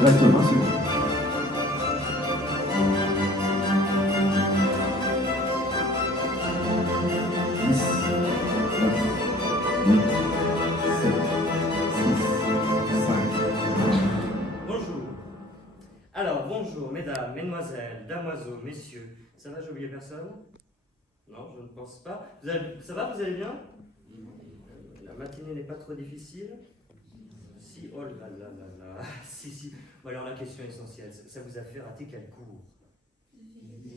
Il reste 20 secondes. 10, 9, 8, 7, 6, 5. Bonjour. Alors, bonjour, mesdames, mesdemoiselles, damoiseaux, messieurs. Ça va, j'ai oublié personne? Non, je ne pense pas. Ça va, vous allez bien? La matinée n'est pas trop difficile? Si, oh là là là là. Si. Bon, alors la question essentielle, ça vous a fait rater quel cours?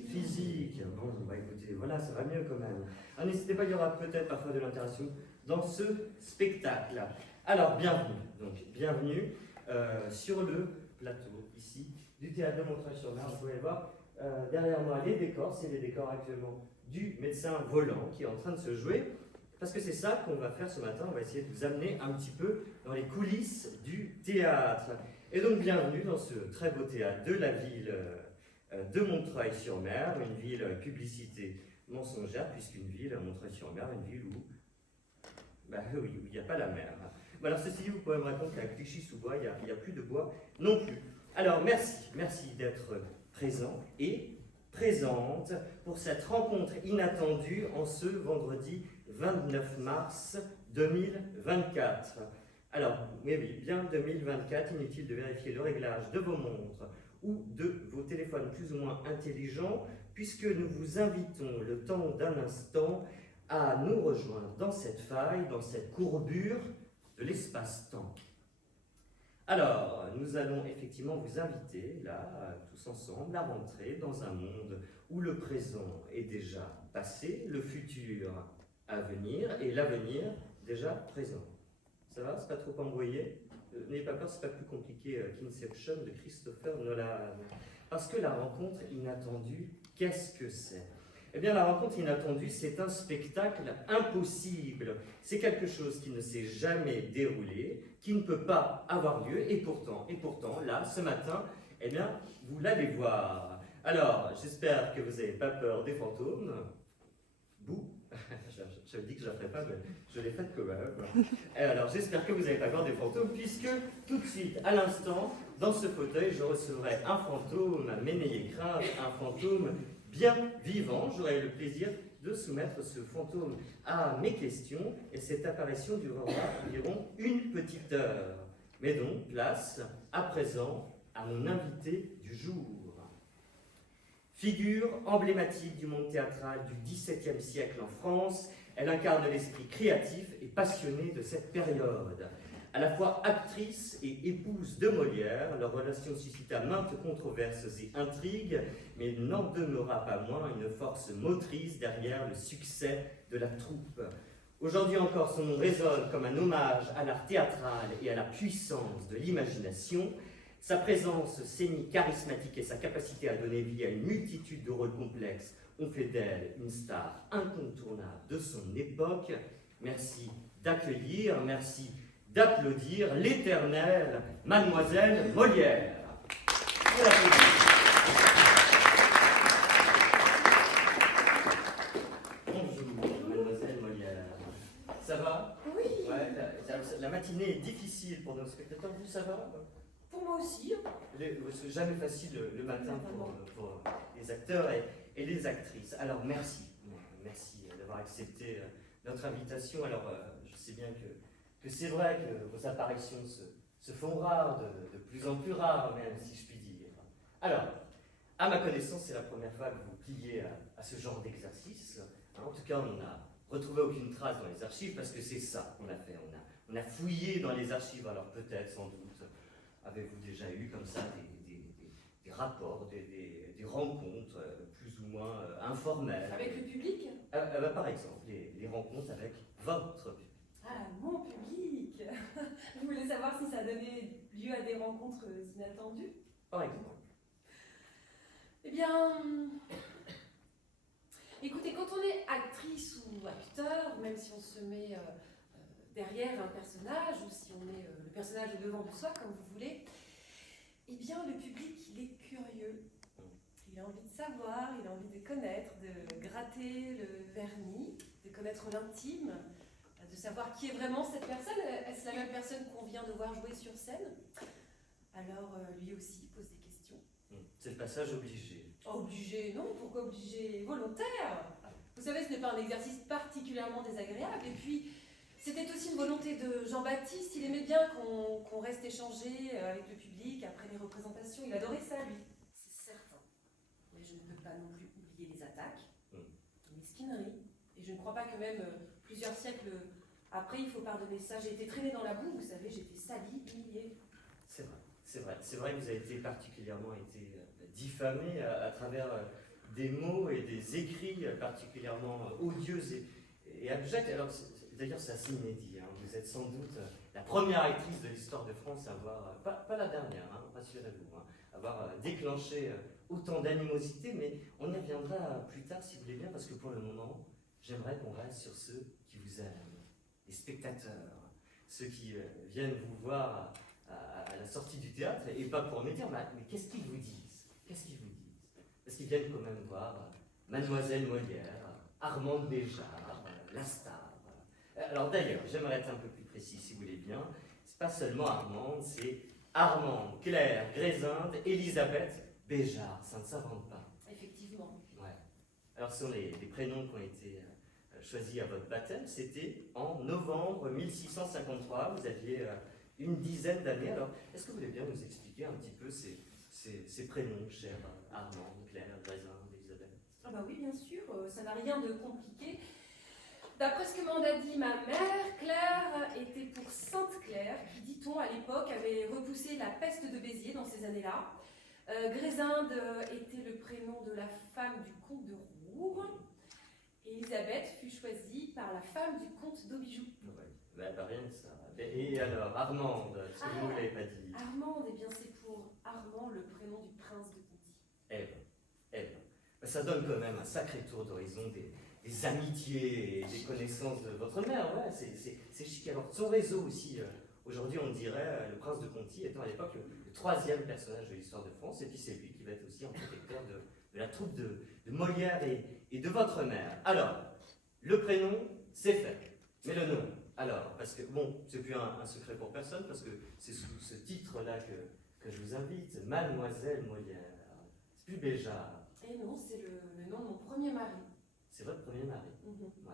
Physique. Bon, bah écoutez, voilà, ça va mieux quand même. Alors, n'hésitez pas, il y aura peut-être parfois de l'interaction dans ce spectacle. Alors, bienvenue sur le plateau, ici, du théâtre de Montreuil-sur-Mer. Vous pouvez voir derrière moi les décors, c'est les décors actuellement du médecin volant qui est en train de se jouer. Parce que c'est ça qu'on va faire ce matin, on va essayer de vous amener un petit peu dans les coulisses du théâtre. Et donc bienvenue dans ce très beau théâtre de la ville de Montreuil-sur-Mer, une ville publicité mensongère, puisqu'une ville, Montreuil-sur-Mer, une ville où, oui, où il n'y a pas la mer. Bon, alors ceci dit, vous pouvez me raconter qu'à Clichy-sous-Bois, il n'y a plus de bois non plus. Alors merci d'être présent et présente pour cette rencontre inattendue en ce vendredi 29 mars 2024. Alors, oui, bien 2024, inutile de vérifier le réglage de vos montres ou de vos téléphones plus ou moins intelligents, puisque nous vous invitons le temps d'un instant à nous rejoindre dans cette faille, dans cette courbure de l'espace-temps. Alors, nous allons effectivement vous inviter, là, tous ensemble, à rentrer dans un monde où le présent est déjà passé, le futur à venir et l'avenir déjà présent. Ça va? C'est pas trop embrouillé? N'ayez pas peur, c'est pas plus compliqué qu'Inception de Christopher Nolan. Parce que la rencontre inattendue, qu'est-ce que c'est? Eh bien, la rencontre inattendue, c'est un spectacle impossible. C'est quelque chose qui ne s'est jamais déroulé, qui ne peut pas avoir lieu, et pourtant, là, ce matin, eh bien, vous l'allez voir. Alors, j'espère que vous n'avez pas peur des fantômes. Bouh. Je dis que je ne la ferai pas, mais je l'ai faite quand même. Alors, j'espère que vous n'avez pas peur des fantômes, puisque tout de suite, à l'instant, dans ce fauteuil, je recevrai un fantôme, n'ayez crainte, un fantôme bien vivant. J'aurai le plaisir de soumettre ce fantôme à mes questions, et cette apparition durera environ une petite heure. Mais donc, place à présent à mon invité du jour. Figure emblématique du monde théâtral du XVIIe siècle en France, elle incarne l'esprit créatif et passionné de cette période. À la fois actrice et épouse de Molière, leur relation suscita maintes controverses et intrigues, mais il n'en demeura pas moins une force motrice derrière le succès de la troupe. Aujourd'hui encore, son nom résonne comme un hommage à l'art théâtral et à la puissance de l'imagination. Sa présence scénique charismatique et sa capacité à donner vie à une multitude de rôles complexes ont fait d'elle une star incontournable de son époque. Merci d'accueillir, merci d'applaudir l'éternelle Mademoiselle Molière. Bonjour, Mademoiselle Molière. Ça va? Oui. Ouais, la matinée est difficile pour nos spectateurs. Vous, ça va? Pour moi aussi. C'est jamais facile le matin pour les acteurs et les actrices. Alors merci d'avoir accepté notre invitation. Alors je sais bien que c'est vrai que vos apparitions se font rares, de plus en plus rares même, si je puis dire. Alors, à ma connaissance, c'est la première fois que vous pliez à ce genre d'exercice. En tout cas, on n'a retrouvé aucune trace dans les archives, parce que c'est ça qu'on a fait. On a fouillé dans les archives, alors peut-être, sans doute, avez-vous déjà eu comme ça des rapports, des rencontres plus ou moins informelles? Avec le public? Par exemple, les rencontres avec votre public. Ah, mon public. Vous voulez savoir si ça donnait lieu à des rencontres inattendues? Par exemple. Eh bien, écoutez, quand on est actrice ou acteur, même si on se met derrière un personnage, ou si on est le personnage au devant de soi, comme vous voulez, eh bien, le public, il est curieux. Il a envie de savoir, il a envie de connaître, de gratter le vernis, de connaître l'intime, de savoir qui est vraiment cette personne. Est-ce la même personne qu'on vient de voir jouer sur scène? Alors lui aussi pose des questions. C'est le passage obligé. Oh, obligé, non, pourquoi obligé? Volontaire. Vous savez, ce n'est pas un exercice particulièrement désagréable. Et puis, c'était aussi une volonté de Jean-Baptiste. Il aimait bien qu'on reste échanger avec le public après les représentations. Il adorait ça, lui. C'est certain. Mais je ne peux pas non plus oublier les attaques, les mesquineries. Et je ne crois pas que même plusieurs siècles après, il faut pardonner ça. J'ai été traînée dans la boue, vous savez, j'ai été salie, humiliée. C'est vrai, c'est vrai. C'est vrai que vous avez été particulièrement diffamé à travers des mots et des écrits particulièrement odieux et abjects. Alors, d'ailleurs, c'est assez inédit. Hein. Vous êtes sans doute la première actrice de l'histoire de France à avoir, pas la dernière, hein, rassurez-vous, hein, avoir déclenché autant d'animosité, mais on y reviendra plus tard si vous voulez bien, parce que pour le moment, j'aimerais qu'on reste sur ceux qui vous aiment, les spectateurs, ceux qui viennent vous voir à la sortie du théâtre, et pas pour me dire, mais qu'est-ce qu'ils vous disent? Qu'est-ce qu'ils vous disent? Parce qu'ils viennent quand même voir Mademoiselle Molière, Armande Béjart, la star. Alors d'ailleurs, j'aimerais être un peu plus précis si vous voulez bien. C'est pas seulement Armande, c'est Armande, Claire, Grésinde, Elisabeth, Béjart. Ça ne s'invente pas. Effectivement. Ouais. Alors ce sont les prénoms qui ont été choisis à votre baptême. C'était en novembre 1653. Vous aviez une dizaine d'années. Alors, est-ce que vous voulez bien nous expliquer un petit peu ces prénoms, chers Armande, Claire, Grésinde, Elisabeth? Ah bah oui, bien sûr, ça n'a rien de compliqué. D'après ce que m'en a dit ma mère, Claire était pour Sainte Claire, qui, dit-on, à l'époque, avait repoussé la peste de Béziers dans ces années-là. Grésinde était le prénom de la femme du comte de Roure. Et Elisabeth fut choisie par la femme du comte d'Aubijoux. Ouais. Bah, rien que ça. Et alors, Armande, ce que vous ne l'avez pas dit. Armande, eh bien c'est pour Armand, le prénom du prince de Conti. Ève. Ça donne quand même un sacré tour d'horizon des amitiés et des connaissances de votre mère. Ouais, c'est chic. Alors, son réseau aussi, aujourd'hui on dirait le prince de Conti étant à l'époque le troisième personnage de l'histoire de France, et puis c'est lui qui va être aussi un protecteur de la troupe de Molière et de votre mère. Alors, le prénom, c'est fait. Mais le nom, alors, parce que, bon, c'est plus un secret pour personne, parce que c'est sous ce titre-là que je vous invite, Mademoiselle Molière. C'est plus Béjart. Et non, c'est le nom de mon premier mari. C'est votre premier mari. Ouais.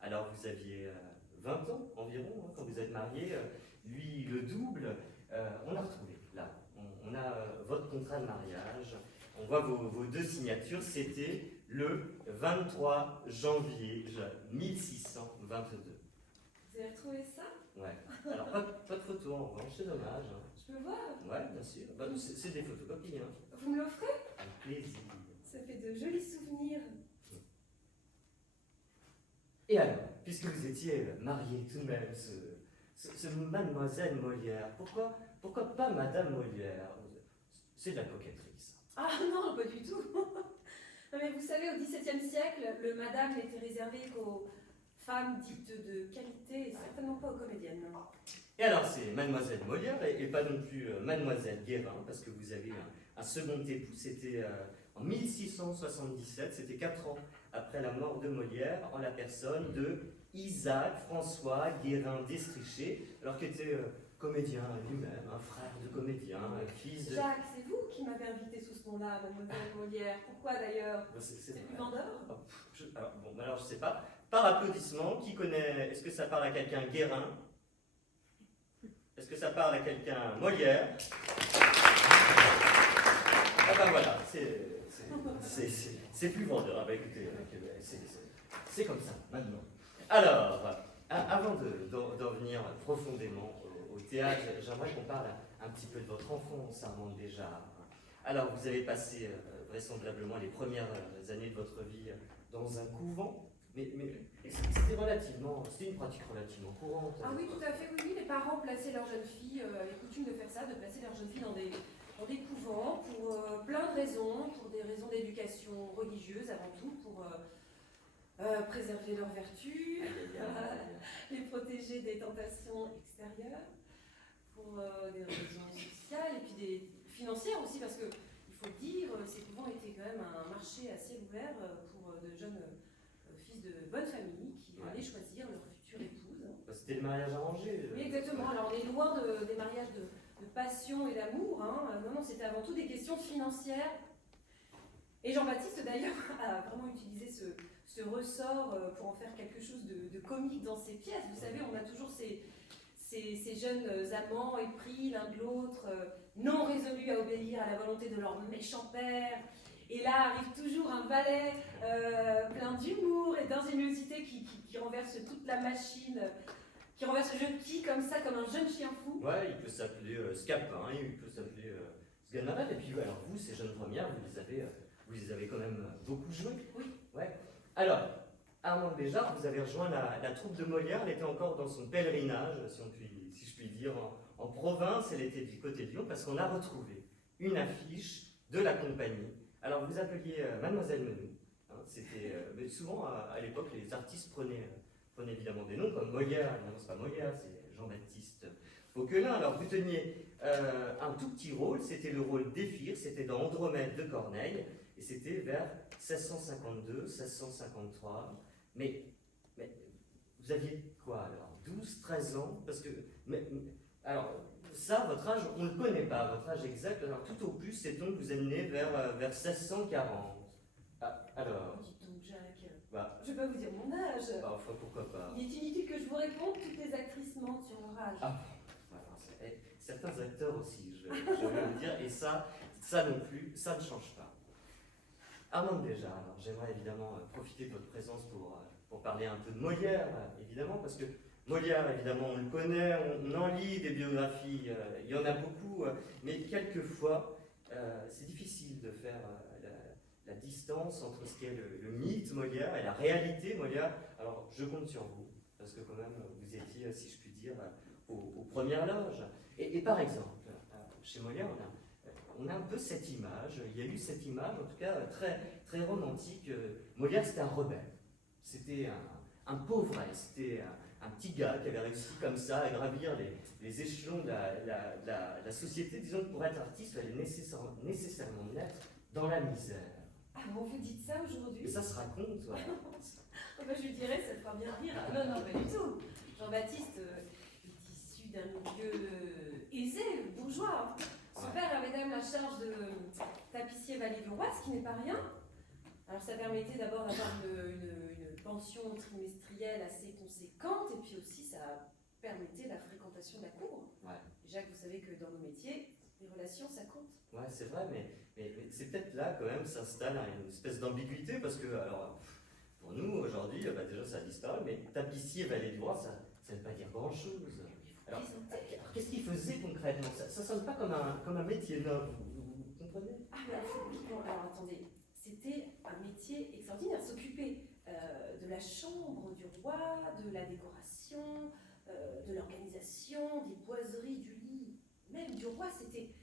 Alors, vous aviez 20 ans environ, hein, quand vous êtes marié. Lui, le double. On a retrouvé, là. On a votre contrat de mariage. On voit vos deux signatures. C'était le 23 janvier 1622. Vous avez retrouvé ça? Ouais. Alors, pas de photo en revanche, c'est dommage. Hein. Je peux voir? Ouais, bien sûr. Bah, c'est des photocopies. Hein. Vous me l'offrez? Avec plaisir. Ça fait de jolis souvenirs. Et alors, puisque vous étiez marié tout de même, ce Mademoiselle Molière, pourquoi pas Madame Molière? C'est de la coquetterie, ça. Ah non, pas du tout. Non, mais vous savez, au XVIIe siècle, le madame n'était réservé qu'aux femmes dites de qualité, et certainement pas aux comédiennes. Et alors, c'est Mademoiselle Molière et pas non plus Mademoiselle Guérin, parce que vous avez un second époux, c'était en 1677, c'était 4 ans après la mort de Molière, en la personne de Isaac François Guérin d'Estriché, alors qui était comédien lui-même, un frère de comédien, fils de... Jacques, c'est vous qui m'avez invité sous ce nom-là, Mademoiselle Molière. Pourquoi d'ailleurs? C'est plus vendeur? Alors je sais pas. Par applaudissement, qui connaît? Est-ce que ça parle à quelqu'un Guérin? Est-ce que ça parle à quelqu'un Molière? Ah ben voilà, c'est plus vendeur. Ah ben écoutez, c'est comme ça, maintenant. Alors, avant d'en venir profondément au théâtre, j'aimerais qu'on parle un petit peu de votre enfance, Armande Béjart. Alors, vous avez passé vraisemblablement les premières années de votre vie dans un couvent, mais c'était une pratique relativement courante. Ah oui, tout à fait, oui. Les parents plaçaient leurs jeunes filles, avaient coutume de faire ça, de placer leurs jeunes filles dans des couvents pour plein de raisons, pour des raisons d'éducation religieuse avant tout, pour préserver leurs vertus, les protéger des tentations extérieures, pour des raisons sociales et puis des financières aussi, parce que il faut le dire, ces couvents étaient quand même un marché assez ouvert pour de jeunes fils de bonne famille qui allaient choisir leur future épouse. C'était le mariage arrangé. Oui, exactement. Alors on est loin des mariages passion et d'amour. Hein. Non, non, c'était avant tout des questions financières. Et Jean-Baptiste, d'ailleurs, a vraiment utilisé ce ressort pour en faire quelque chose de comique dans ses pièces. Vous savez, on a toujours ces jeunes amants épris l'un de l'autre, non résolus à obéir à la volonté de leur méchant père. Et là arrive toujours un valet plein d'humour et d'ingéniosité qui renverse toute la machine, qui renverse le jeune qui comme ça, comme un jeune chien fou. Ouais, il peut s'appeler Scapin, il peut s'appeler Sganarelle. Et puis alors vous, ces jeunes premières, vous les avez quand même beaucoup jouées. Oui. Ouais. Alors, Armand Béjart, vous avez rejoint la troupe de Molière, elle était encore dans son pèlerinage, si je puis dire, en province, elle était du côté de Lyon, parce qu'on a retrouvé une affiche de la compagnie. Alors vous appeliez Mademoiselle Menou, hein, mais souvent à l'époque les artistes prenaient évidemment des noms comme Molière, évidemment c'est pas Molière, c'est Jean-Baptiste Vauquelin. Alors vous teniez un tout petit rôle, c'était le rôle d'Éphir, c'était dans Andromède de Corneille, et c'était vers 1652, 1653, mais vous aviez quoi alors 12, 13 ans, parce que, alors ça, votre âge, on ne le connaît pas, votre âge exact, alors tout au plus, c'est donc que vous êtes né vers 1640. Ah, alors, Dites donc, Jacques, bah, je ne vais pas vous dire mon âge. bah, enfin, pourquoi pas. Il est inutile que je vous réponde, toutes les actrices mentent sur leur âge. Ah, voilà, certains acteurs aussi, je vais vous dire, et ça non plus, ça ne change pas. Armand Béjart, alors j'aimerais évidemment profiter de votre présence pour parler un peu de Molière, évidemment, parce que Molière, évidemment, on le connaît, on en lit des biographies, il y en a beaucoup, mais quelquefois, c'est difficile de faire la distance entre ce qu'est le mythe Molière et la réalité Molière. Alors, je compte sur vous, parce que quand même, vous étiez, si je puis dire, aux premières loges. Et par exemple, chez Molière, on a un peu cette image, il y a eu cette image, en tout cas, très, très romantique. Molière, c'était un rebelle, c'était un pauvre, c'était un petit gars qui avait réussi comme ça à gravir les échelons de la société. Disons que pour être artiste, il fallait nécessairement naître dans la misère. Ah bon, vous dites ça aujourd'hui? Et ça se raconte, ouais. Je lui dirais, ça te fera bien rire. Ah, non, pas du tout. Jean-Baptiste est issu d'un milieu aisé, bourgeois. Son père avait quand même la charge de tapissier valet du roi, ce qui n'est pas rien. Alors ça permettait d'abord d'avoir une pension trimestrielle assez conséquente, et puis aussi ça permettait la fréquentation de la cour. Ouais. Jacques, vous savez que dans nos métiers, les relations, ça compte. Ouais, c'est vrai, mais c'est peut-être là quand même s'installe une espèce d'ambiguïté, parce que, alors, pour nous, aujourd'hui, bah, déjà ça a disparu, mais tapissier valet du roi, ça ne veut pas dire grand-chose. Alors, qu'est-ce qu'il faisait concrètement? Ça ne sonne pas comme un métier noble, vous comprenez? Ah, bon, alors attendez, c'était un métier extraordinaire, s'occuper de la chambre du roi, de la décoration, de l'organisation, des boiseries, du lit, même du roi, c'était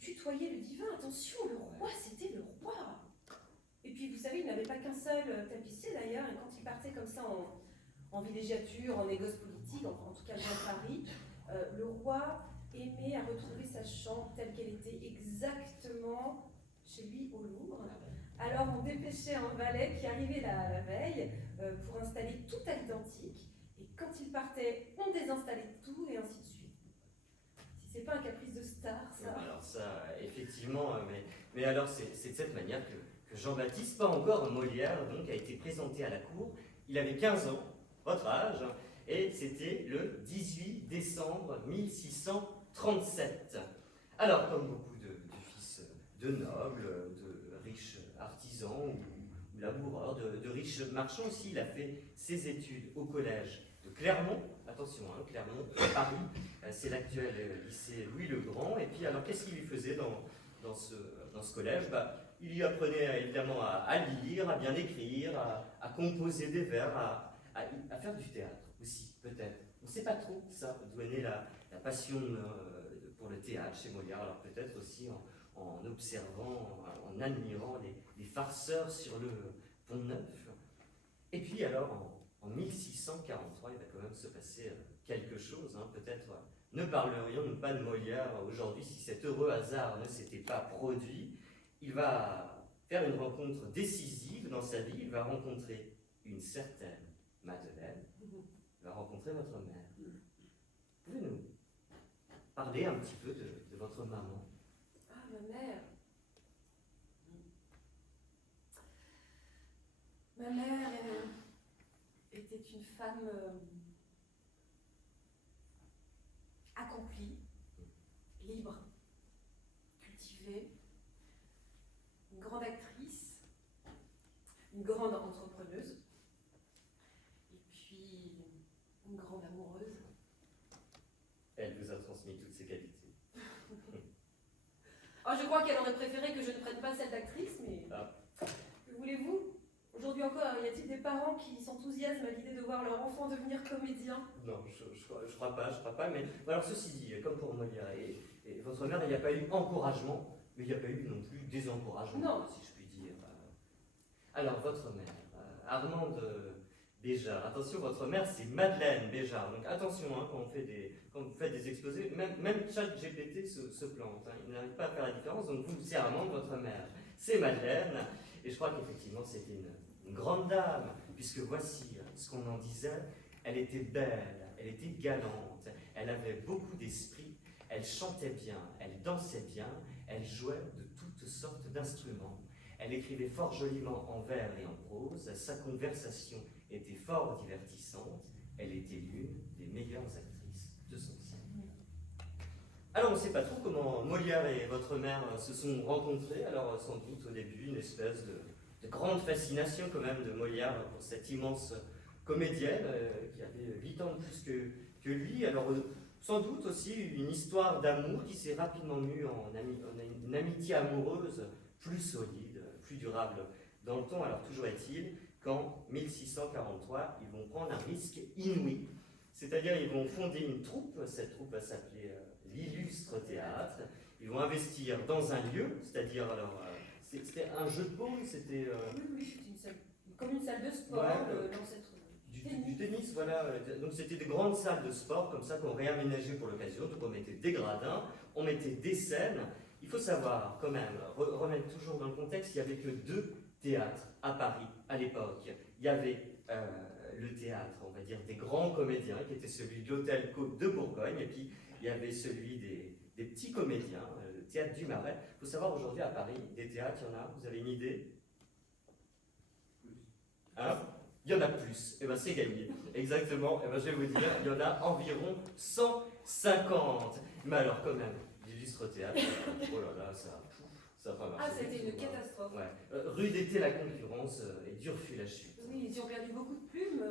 tutoyer le divin. Attention, le roi, c'était le roi. Et puis, vous savez, il n'avait pas qu'un seul tapissier d'ailleurs, et quand il partait comme ça en villégiature, en négoce politique, en tout cas dans Paris, le roi aimait à retrouver sa chambre telle qu'elle était exactement chez lui au Louvre. Alors on dépêchait un valet qui arrivait la veille pour installer tout à l'identique, et quand il partait, on désinstallait tout, et ainsi de suite. Si c'est pas un caprice de star, ça... Alors ça, effectivement, mais alors c'est de cette manière que Jean-Baptiste, pas encore Molière, donc, a été présenté à la cour. Il avait 15 ans, votre âge, et c'était le 18 décembre 1637. Alors, comme beaucoup de fils de nobles, de riches artisans ou laboureurs, de riches marchands aussi, il a fait ses études au collège de Clermont. Attention, hein, Clermont, Paris, c'est l'actuel lycée Louis-le-Grand. Et puis, alors, qu'est-ce qu'il lui faisait dans ce collège? Il y apprenait évidemment à lire, à bien écrire, à composer des vers, à faire du théâtre aussi, peut-être. On ne sait pas trop ça, d'où est née la passion pour le théâtre chez Molière. Alors peut-être aussi en observant, en admirant les farceurs sur le Pont-Neuf. Et puis alors, en 1643, il va quand même se passer quelque chose. Hein. Peut-être ne parlerions-nous pas de Molière aujourd'hui si cet heureux hasard ne s'était pas produit. Il va faire une rencontre décisive dans sa vie. Il va rencontrer une certaine Madeleine. Il va rencontrer votre mère. Pouvez-nous parler un petit peu de votre maman. Ah, ma mère. Ma mère était une femme accomplie, libre, cultivée, une grande actrice, une grande entrepreneuse, et puis une grande amoureuse. Elle vous a transmis toutes ces qualités. Oh, je crois qu'elle aurait préféré que je ne prenne pas celle d'actrice, mais Ah. que voulez-vous? Aujourd'hui encore, y a-t-il des parents qui s'enthousiasment à l'idée de voir leur enfant devenir comédien? Non, je crois pas, mais alors ceci dit, comme pour Molière et votre mère, il n'y a pas eu encouragement, mais il n'y a pas eu non plus désencouragement, Non. si je puis dire. Alors, votre mère, Armande Béjart, attention, votre mère, c'est Madeleine Béjart, donc attention, hein, quand vous faites des exposés, même ChatGPT se plante, hein, il n'arrive pas à faire la différence, donc vous, c'est Armande, votre mère, c'est Madeleine, et je crois qu'effectivement, c'était une grande dame, puisque voici ce qu'on en disait, elle était belle, elle était galante, elle avait beaucoup d'esprit, elle chantait bien, elle dansait bien, elle jouait de toutes sortes d'instruments. Elle écrivait fort joliment en vers et en prose, sa conversation était fort divertissante, elle était l'une des meilleures actrices de son siècle. Alors on ne sait pas trop comment Molière et votre mère se sont rencontrés, alors sans doute au début une espèce de grande fascination quand même de Molière pour cette immense comédienne qui avait 8 ans de plus que lui, alors sans doute aussi une histoire d'amour qui s'est rapidement mue en une amitié amoureuse plus solide, plus durable dans le temps. Alors toujours est-il qu'en 1643, ils vont prendre un risque inouï, c'est-à-dire ils vont fonder une troupe, cette troupe va s'appeler l'Illustre Théâtre, ils vont investir dans un lieu, c'est-à-dire alors c'était un jeu de paume, c'était... Oui, c'est une salle, comme une salle de sport, Ouais, l'ancêtre du tennis, voilà. Donc c'était des grandes salles de sport comme ça qu'on réaménageait pour l'occasion. Donc on mettait des gradins, on mettait des scènes. Il faut savoir quand même, remettre toujours dans le contexte, il n'y avait que 2 théâtres à Paris à l'époque. Il y avait le théâtre, on va dire, des grands comédiens, qui était celui de l'Hôtel Côte de Bourgogne, et puis il y avait celui des petits comédiens, le théâtre du Marais. Il faut savoir aujourd'hui à Paris, des théâtres, il y en a, vous avez une idée? Hein? Il y en a plus, et bien c'est gagné, exactement, et ben je vais vous dire, il y en a environ 150. Mais alors quand même, l'Illustre Théâtre, oh là là, ça n'a pas marché. Ah, c'était une catastrophe. Ouais. Rude était la concurrence et dure fut la chute. Oui, ils y ont perdu beaucoup de plumes.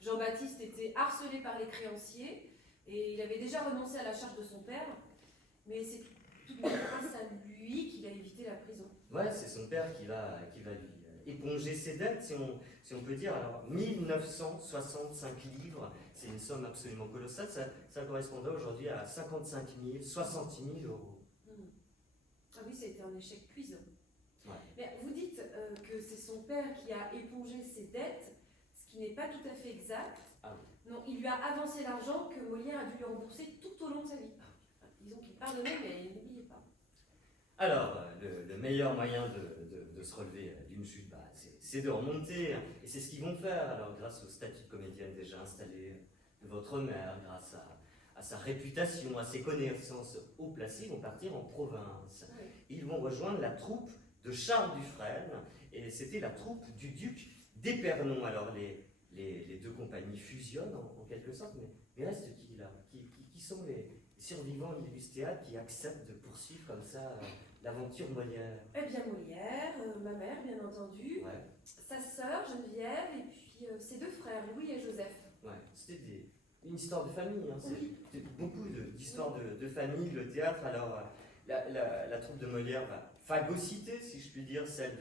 Jean-Baptiste était harcelé par les créanciers et il avait déjà renoncé à la charge de son père, mais c'est tout de même grâce à lui qu'il a évité la prison. Ouais, c'est son père qui va lui éponger ses dettes, si on peut dire. Alors, 1965 livres, c'est une somme absolument colossale, ça correspondrait aujourd'hui à 55 000, 60 000 euros. Ah oui, c'était un échec cuisant. Ouais. Mais vous dites que c'est son père qui a épongé ses dettes, ce qui n'est pas tout à fait exact. Ah oui. Non, il lui a avancé l'argent que Molière a dû lui rembourser tout au long de sa vie. Disons qu'il pardonnait, mais il n'oubliait pas. Alors, le meilleur moyen de se relever d'une chute, bah, c'est de remonter. Et c'est ce qu'ils vont faire. Alors, grâce au statut de comédienne déjà installé de votre mère, grâce à sa réputation, à ses connaissances haut placées, ils vont partir en province. Oui. Ils vont rejoindre la troupe de Charles Dufresne. Et c'était la troupe du duc d'Épernon. Alors, les 2 compagnies fusionnent en quelque sorte, mais reste qui là qui sont les survivants de l'Illustre Théâtre qui acceptent de poursuivre comme ça l'aventure Molière? Eh bien, Molière, ma mère, bien entendu, Ouais, sa sœur Geneviève, et puis ses 2 frères, Louis et Joseph. ouais. C'était une histoire de famille. Hein. Oui. C'était beaucoup d'histoires de famille, le théâtre. Alors, la troupe de Molière va phagocyter, si je puis dire, celle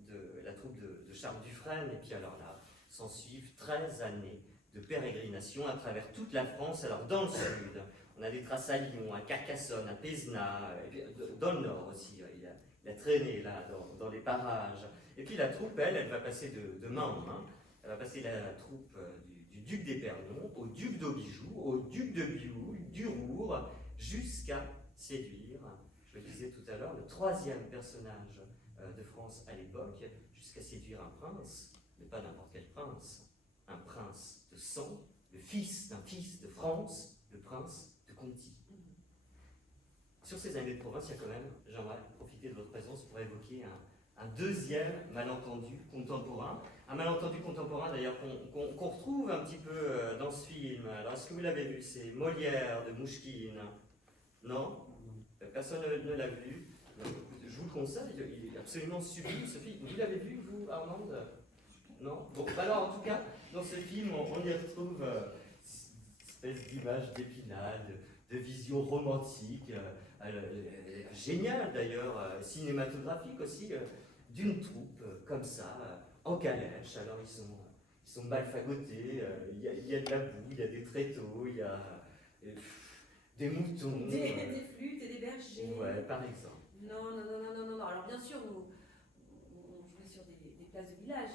de la troupe de Charles Dufresne. Et puis alors là, s'en suivent 13 années de pérégrination à travers toute la France. Alors dans le sud, on a des traces à Lyon, à Carcassonne, à Pézenas, et puis dans le nord aussi, il a traîné là, dans les parages. Et puis la troupe, elle va passer de main en main. Elle va passer la troupe du duc d'Épernon au duc d'Aubijoux, au duc de Durour, jusqu'à séduire, je le disais tout à l'heure, le 3e personnage de France à l'époque, jusqu'à séduire un prince, mais pas n'importe quel prince, un prince de sang, le fils d'un fils de France, le prince de Conti. sur ces années de province, il y a quand même, j'aimerais profiter de votre présence pour évoquer un deuxième malentendu contemporain. Un malentendu contemporain d'ailleurs qu'on retrouve un petit peu dans ce film. Alors est-ce que vous l'avez vu? C'est Molière de Mouchkine. Non? Personne ne l'a vu. Je vous le conseille, il est absolument sublime ce film. Vous l'avez vu, vous, Armande? Non? Bon, alors en tout cas, dans ce film, on y retrouve cette espèce d'image d'épinal, de vision romantique, géniale d'ailleurs, cinématographique aussi, d'une troupe comme ça, en calèche. Alors ils sont mal fagotés, il y a de la boue, il y a des tréteaux, il y a des moutons. Des flûtes et des bergers. Ouais, par exemple. Non. Alors bien sûr, on jouait sur des places de village.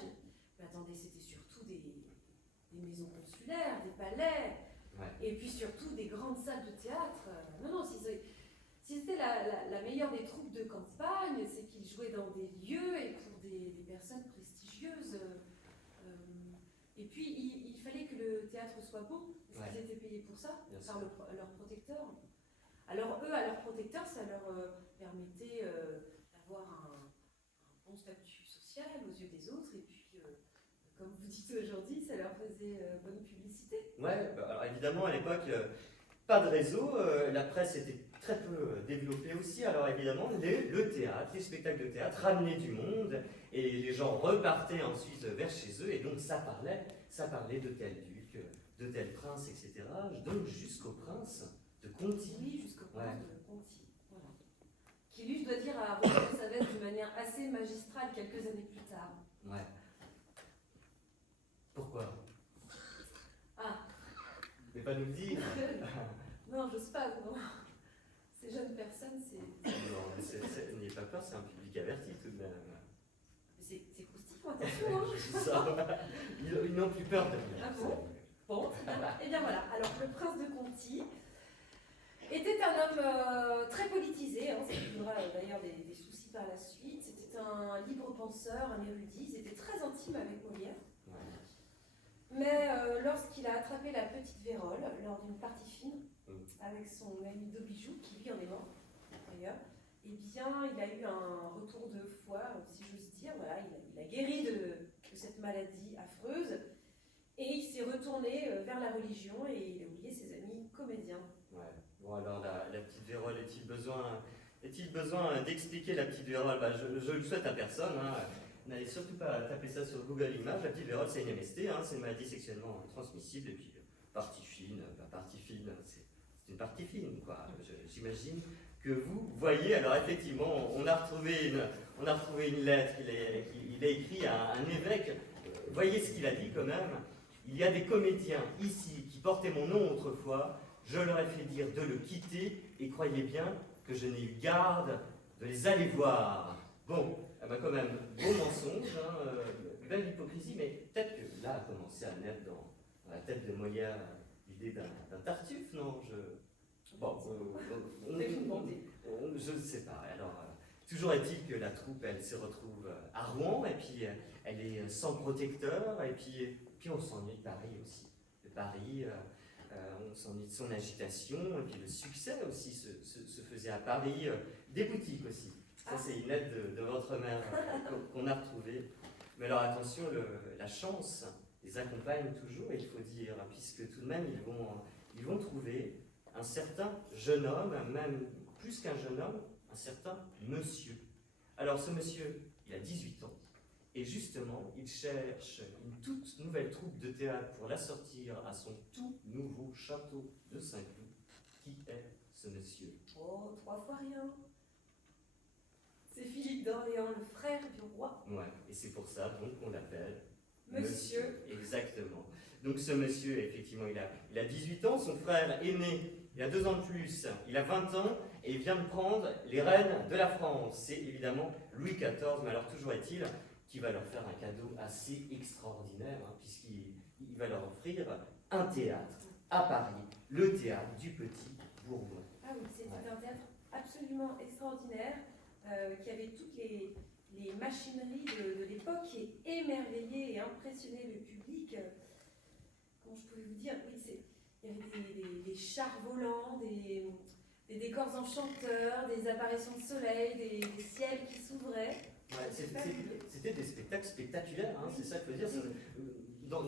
Mais attendez, c'était surtout des maisons consulaires, des palais. Ouais. Et puis surtout des grandes salles de théâtre. Non, si c'était la meilleure des troupes de campagne, c'est qu'ils jouaient dans des lieux et pour des personnes prestigieuses. Et puis il fallait que le théâtre soit beau, parce qu'ils étaient payés pour ça, par leur protecteur. Alors eux, à leur protecteur, ça leur permettait d'avoir un bon statut social aux yeux des autres, et puis comme vous dites aujourd'hui, ça leur faisait bonne publicité. Ouais, alors évidemment à l'époque, pas de réseau, la presse était très peu développée aussi, alors évidemment le théâtre, les spectacles de théâtre ramenaient du monde et les gens repartaient ensuite vers chez eux et donc ça parlait de tel duc, de tel prince, etc. Donc jusqu'au prince de Conti. Oui, jusqu'au prince de Conti, voilà. Qui lui, je dois dire, a repris sa veste d'une manière assez magistrale quelques années plus tard. Ouais. Pourquoi? Ah. Vous pouvez pas nous le dire? Non, j'ose pas, non. Ces jeunes personnes, c'est... Non, n'ayez pas peur, c'est un public averti tout de même. C'est croustillant, attention, hein. Ça, ils n'ont plus peur de rien. Ah bon? Bon, et bien voilà. Alors, le prince de Conti était un homme très politisé, hein, ça lui donnera d'ailleurs des soucis par la suite. C'était un libre penseur, un érudit, il était très intime avec Molière. Mais lorsqu'il a attrapé la petite vérole lors d'une partie fine avec son ami Dobijoux, qui lui en est mort d'ailleurs, eh bien il a eu un retour de foi, si j'ose dire. Voilà, il a guéri de cette maladie affreuse et il s'est retourné vers la religion et il a oublié ses amis comédiens. Ouais. Bon alors la petite vérole, est-il besoin d'expliquer la petite vérole? Je le souhaite à personne. Hein. N'allez surtout pas taper ça sur Google Images. La petite vérole, c'est une MST, hein, c'est une maladie sexuellement transmissible. Et puis, partie fine, c'est une partie fine, quoi. J'imagine que vous voyez. Alors, effectivement, on a retrouvé une lettre qu'il a écrite à un évêque. Voyez ce qu'il a dit quand même. Il y a des comédiens ici qui portaient mon nom autrefois. Je leur ai fait dire de le quitter et croyez bien que je n'ai eu garde de les aller voir. Bon. Ah bah quand même, beau mensonge, hein, belle hypocrisie, mais peut-être que là a commencé à naître dans la tête de Molière l'idée d'un Tartuffe, non? Bon, je ne sais pas. Alors, toujours est-il que la troupe, elle se retrouve à Rouen, et puis elle est sans protecteur, et puis on s'ennuie de Paris aussi. De Paris, on s'ennuie de son agitation, et puis le succès aussi se faisait à Paris, des boutiques aussi. Ça, c'est une lettre de votre mère qu'on a retrouvée. Mais alors attention, la chance les accompagne toujours, il faut dire, puisque tout de même, ils vont trouver un certain jeune homme, même plus qu'un jeune homme, un certain monsieur. Alors ce monsieur, il a 18 ans, et justement, il cherche une toute nouvelle troupe de théâtre pour la sortir à son tout nouveau château de Saint-Cloud. Qui est ce monsieur? Oh, 3 fois rien. C'est Philippe d'Orléans, le frère du roi. Ouais, et c'est pour ça donc qu'on l'appelle Monsieur. Exactement. Donc ce monsieur, effectivement, il a 18 ans, son frère aîné, il a 2 ans de plus, il a 20 ans, et il vient de prendre les rênes de la France. C'est évidemment Louis XIV, mais alors toujours est-il qu'il va leur faire un cadeau assez extraordinaire, hein, puisqu'il va leur offrir un théâtre à Paris, le théâtre du Petit Bourbon. Ah oui, c'était un théâtre absolument extraordinaire. Qui avait toutes les machineries de l'époque qui émerveillaient et impressionnaient le public. Comment je pouvais vous dire? Oui, il y avait des chars volants, des décors enchanteurs, des apparitions de soleil, des ciels qui s'ouvraient. Ouais, c'était des spectacles spectaculaires, hein, c'est ça qu'il faut dire.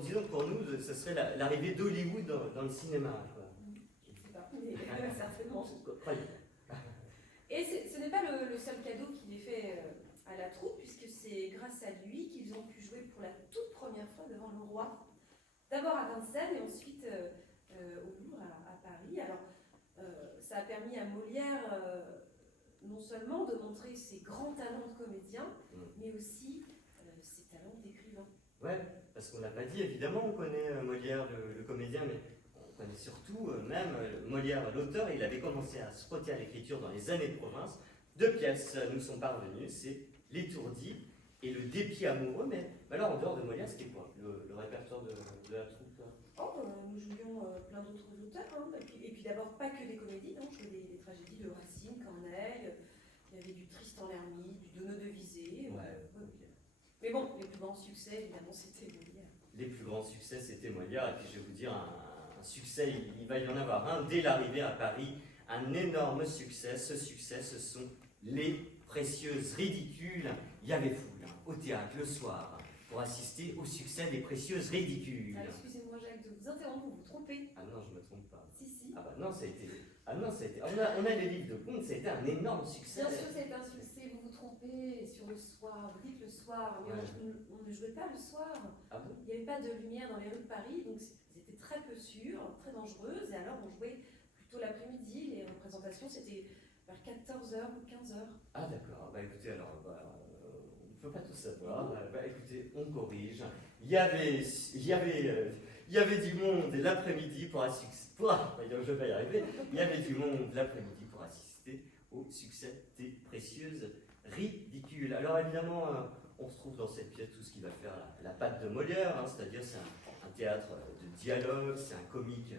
Disons que pour nous, ce serait l'arrivée d'Hollywood dans le cinéma. Quoi. Je ne sais pas, mais certainement. Croyez. Et ce n'est pas le seul cadeau qu'il ait fait à la troupe, puisque c'est grâce à lui qu'ils ont pu jouer pour la toute première fois devant le roi. D'abord à Vincennes et ensuite au Louvre à Paris. Alors, ça a permis à Molière non seulement de montrer ses grands talents de comédien, mais aussi ses talents d'écrivain. Ouais, parce qu'on l'a pas dit, évidemment, on connaît Molière, le comédien, mais on connaît surtout Molière, l'auteur. Il avait commencé à se frotter à l'écriture dans les années de province. 2 pièces nous sont parvenues, c'est L'étourdi et Le dépit amoureux. Mais alors, en dehors de Molière, c'était quoi le répertoire de la troupe? Nous jouions plein d'autres auteurs, hein. Et puis d'abord, pas que des comédies, on jouait des tragédies de Racine, Corneille, il y avait du Tristan l'Hermite, du Donneau de Visée. Mais bon, les plus grands succès, évidemment, c'était Molière. Les plus grands succès, c'était Molière. Et puis, je vais vous dire, un succès, il va y en avoir un dès l'arrivée à Paris. Un énorme succès. Ce succès, ce sont Les Précieuses Ridicules. Il y avait foule au théâtre le soir pour assister au succès des Précieuses Ridicules. Excusez-moi, Jacques, de vous interrompre, vous vous trompez. Ah non, je me trompe pas. Si. Ah bah non, ça a été... On a les livres de contes, ça a été un énorme succès. Bien sûr, c'est un succès, vous vous trompez sur le soir, vous dites le soir, mais on ne jouait pas le soir. Ah bon? Il n'y avait pas de lumière dans les rues de Paris, donc c'était très peu sûr, très dangereuse, et alors on jouait plutôt l'après-midi, les représentations c'était vers 14h ou 15h. Ah d'accord, bah écoutez, alors, on ne peut pas tout savoir, écoutez, on corrige. Il y avait du monde l'après-midi pour assister, je vais y arriver, il y avait du monde l'après-midi pour assister au succès des Précieuses Ridicules. Alors évidemment, on retrouve dans cette pièce tout ce qui va faire la patte de Molière, hein, c'est-à-dire c'est un théâtre de dialogue, c'est un comique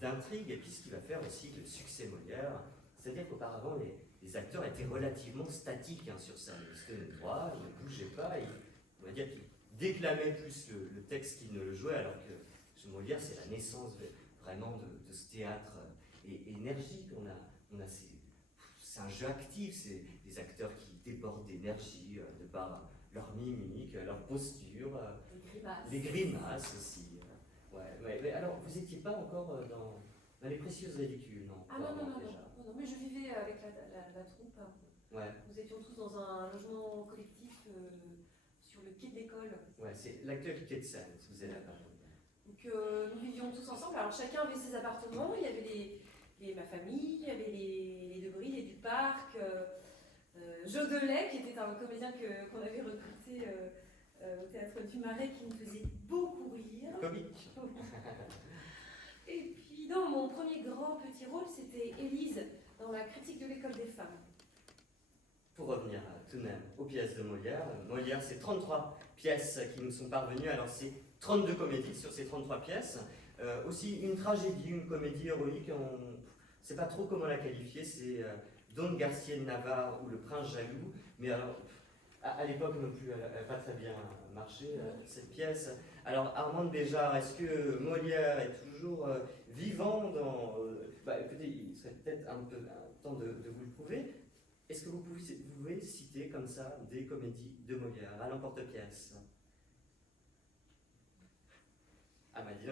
d'intrigue, et puis ce qui va faire aussi le succès Molière, c'est-à-dire qu'auparavant les acteurs étaient relativement statiques sur scène, ils se tenaient droit, ils ne bougeaient pas, on va dire qu'ils déclamaient plus le texte qu'ils ne le jouaient, alors que chez Molière c'est la naissance vraiment de ce théâtre énergique. C'est un jeu actif, c'est des acteurs qui débordent d'énergie de par leur mimique, leur posture, les grimaces aussi. Mais alors, vous n'étiez pas encore dans Les Précieuses Ridicules, non? Ah non, mais je vivais avec la troupe. Ouais. Nous étions tous dans un logement collectif sur le quai de l'école. Ouais, c'est l'actuel quai de Seine, si vous avez la parole. Donc nous vivions tous ensemble. Alors chacun avait ses appartements. Il y avait ma famille, il y avait les Debris, les Duparc, Jodelet, qui était un comédien qu'on avait recruté au théâtre du Marais, qui me faisait beaucoup rire. Comique. Et puis dans mon premier grand petit rôle, c'était Élise dans la critique de l'école des femmes. Pour revenir tout de même aux pièces de Molière, c'est 33 pièces qui nous sont parvenues. Alors c'est 32 comédies sur ces 33 pièces. Aussi une tragédie, une comédie héroïque, on ne sait pas trop comment la qualifier, c'est Don Garcia de Navarre ou Le Prince Jaloux. Mais alors, à l'époque non plus, elle n'a pas très bien marché, cette pièce. Alors Armande Béjart, est-ce que Molière est toujours vivant dans... écoutez, il serait peut-être un peu temps de vous le prouver. Est-ce que vous pouvez citer comme ça des comédies de Molière à l'emporte-pièce? Ah bah dis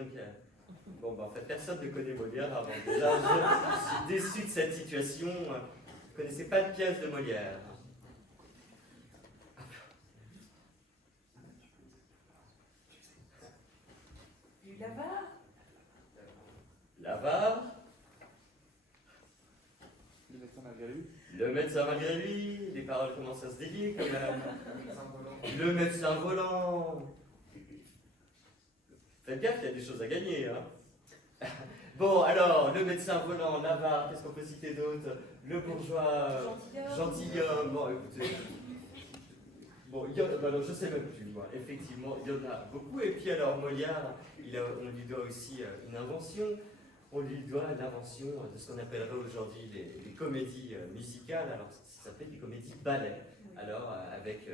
donc, en fait personne ne connaît Molière avant. Déjà, je suis déçu de cette situation. Vous ne connaissez pas de pièce de Molière? Du Lavare. Lavare. Le médecin malgré lui. Le médecin malgré lui. Les paroles commencent à se délier quand même. Le médecin volant. Faites gaffe, il y a des choses à gagner. Hein. Bon, alors, le médecin volant, Lavare, qu'est-ce qu'on peut citer d'autre? Le bourgeois, gentilhomme. Bon, écoutez. Bon, non, je sais même plus, moi. Effectivement, il y en a beaucoup. Et puis alors, Molière, on lui doit aussi une invention. On lui doit l'invention de ce qu'on appellerait aujourd'hui les comédies musicales. Alors, ça s'appelle des comédies ballets. Alors, avec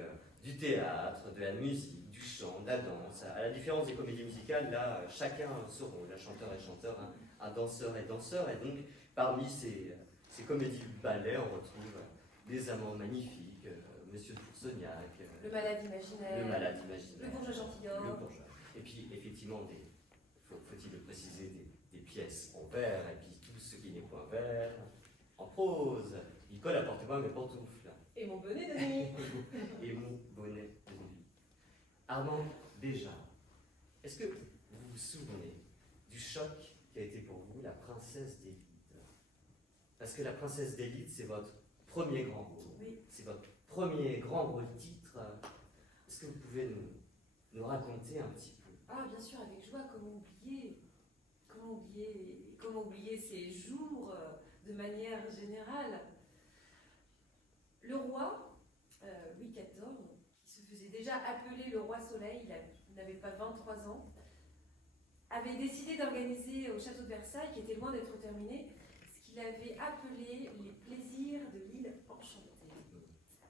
du théâtre, de la musique, du chant, de la danse. À la différence des comédies musicales, là, chacun son rôle. Un chanteur est chanteur, un danseur est danseur. Et donc, parmi ces ces comédies ballet, on retrouve des amants magnifiques, Monsieur de Poursognac, Le malade imaginaire. le malade imaginaire, Le bourgeois gentilhomme. le bourgeois. Et puis effectivement, faut-il le préciser, des pièces en vers, et puis tout ce qui n'est point vers, en prose. Nicole, apportez-moi mes pantoufles. Et mon bonnet de nuit. Et mon bonnet de nuit. Armand, déjà, est-ce que vous vous souvenez du choc qui a été pour vous la princesse d'élite? Parce que la princesse d'élite, c'est votre premier grand rôle. Oui. C'est votre premier grand rôle titre. Est-ce que vous pouvez nous raconter un petit peu? Ah, bien sûr, avec joie, comment oublier ces jours de manière générale. Le roi, Louis XIV, qui se faisait déjà appeler le roi Soleil, il n'avait pas 23 ans, avait décidé d'organiser au château de Versailles, qui était loin d'être terminé, ce qu'il avait appelé les plaisirs de l'île enchantée.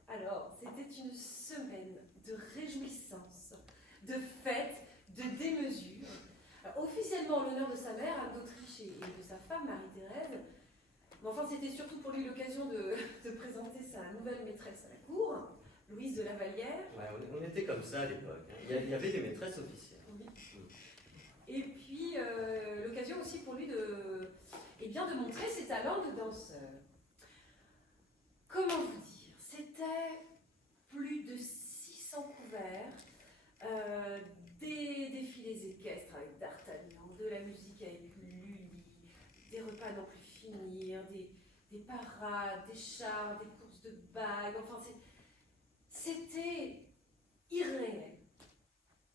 Alors, c'était une semaine de réjouissance, de fêtes, de démesure. Alors, officiellement en l'honneur de sa mère, Anne d'Autriche, et de sa femme, Marie-Thérèse, mais enfin, c'était surtout pour lui l'occasion de présenter sa nouvelle maîtresse à la cour, Louise de la Vallière. Ouais, on était comme ça à l'époque. Hein. Il y avait des maîtresses officielles. Oui. Et puis, l'occasion aussi pour lui de montrer ses talents de danseur. Comment vous dire? C'était plus de 600 couverts, des défilés équestres avec D'Artagnan, de la musique avec Lully, des repas à n'en plus finir, des parades, des chars, des courses de bagues, enfin c'était irréel.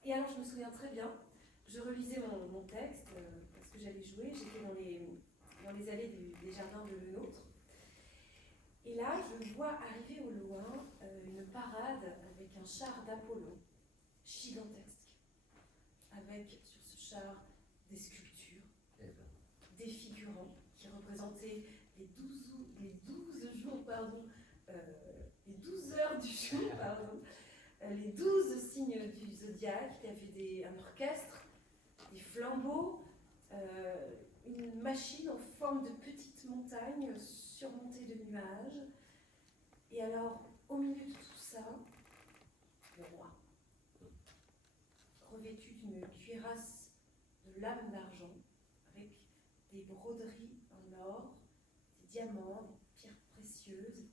Et alors je me souviens très bien, je relisais mon texte, parce que j'allais jouer, j'étais dans les allées des jardins de Le Nôtre. Et là, je vois arriver au loin une parade avec un char d'Apollon, gigantesque, avec sur ce char des sculptures, des figurants qui représentaient les 12 jours, les 12 heures du jour, les 12 signes du zodiaque. Il y avait un orchestre, des flambeaux, une machine en forme de petite montagne surmontée de nuages. Et alors, au milieu de tout ça, le roi, revêtu d'une cuirasse de lame d'argent, avec des broderies en or, des diamants, des pierres précieuses.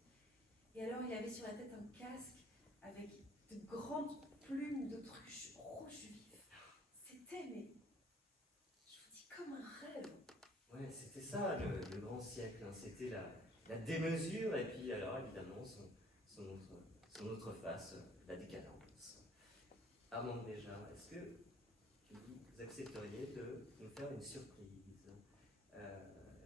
Et alors, il avait sur la tête un casque avec de grandes plumes d'autruche rouge vif. C'était, mais je vous dis, comme un rêve. Ouais, c'était ça le grand siècle. Hein. C'était la démesure et puis alors évidemment son autre face, la décadence. Armand, déjà, est-ce que vous accepteriez de nous faire une surprise?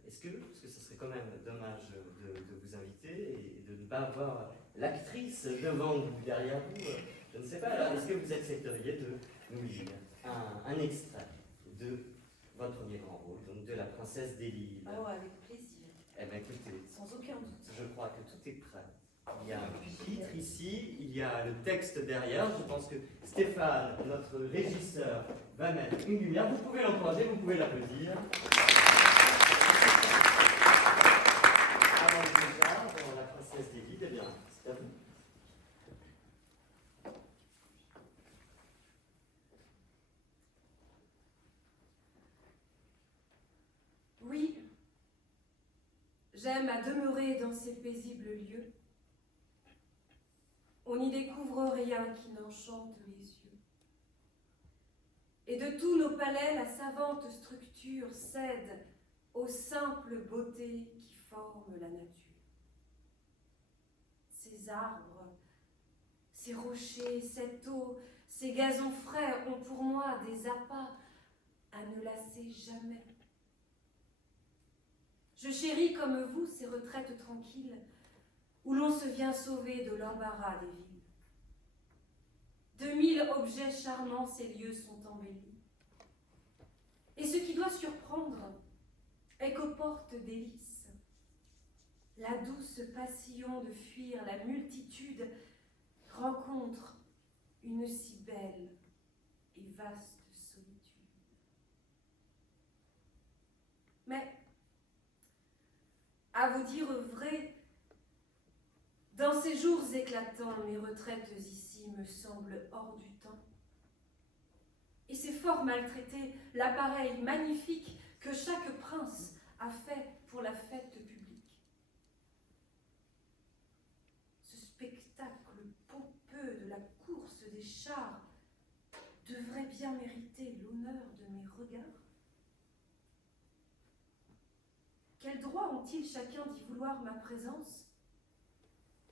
Parce que ce serait quand même dommage de vous inviter et de ne pas avoir l'actrice devant vous, derrière vous, je ne sais pas, alors est-ce que vous accepteriez de nous lire un extrait de votre premier grand rôle, donc de la princesse des Liles? Alors, avec plaisir. Eh bien écoutez, Sans aucun doute. je crois que tout est prêt. Il y a un pupitre ici, il y a le texte derrière. Je pense que Stéphane, notre régisseur, va mettre une lumière. Vous pouvez l'encourager, vous pouvez l'applaudir. Avant déjà, dans la princesse des Liles, eh bien, c'est à vous. Oui, j'aime à demeurer dans ces paisibles lieux. On n'y découvre rien qui n'enchante les yeux. Et de tous nos palais, la savante structure cède aux simples beautés qui forment la nature. Ces arbres, ces rochers, cette eau, ces gazons frais ont pour moi des appâts à ne lasser jamais. Je chéris comme vous ces retraites tranquilles où l'on se vient sauver de l'embarras des villes. 2000 objets charmants, ces lieux sont embellis. Et ce qui doit surprendre est qu'aux portes délices, la douce passion de fuir la multitude rencontre une si belle et vaste solitude. Mais à vous dire vrai. Dans ces jours éclatants, mes retraites ici me semblent hors du temps. Et c'est fort maltraité l'appareil magnifique que chaque prince a fait pour la fête publique. Ce spectacle pompeux de la course des chars devrait bien mériter l'honneur de mes regards. Quel droit ont-ils chacun d'y vouloir ma présence?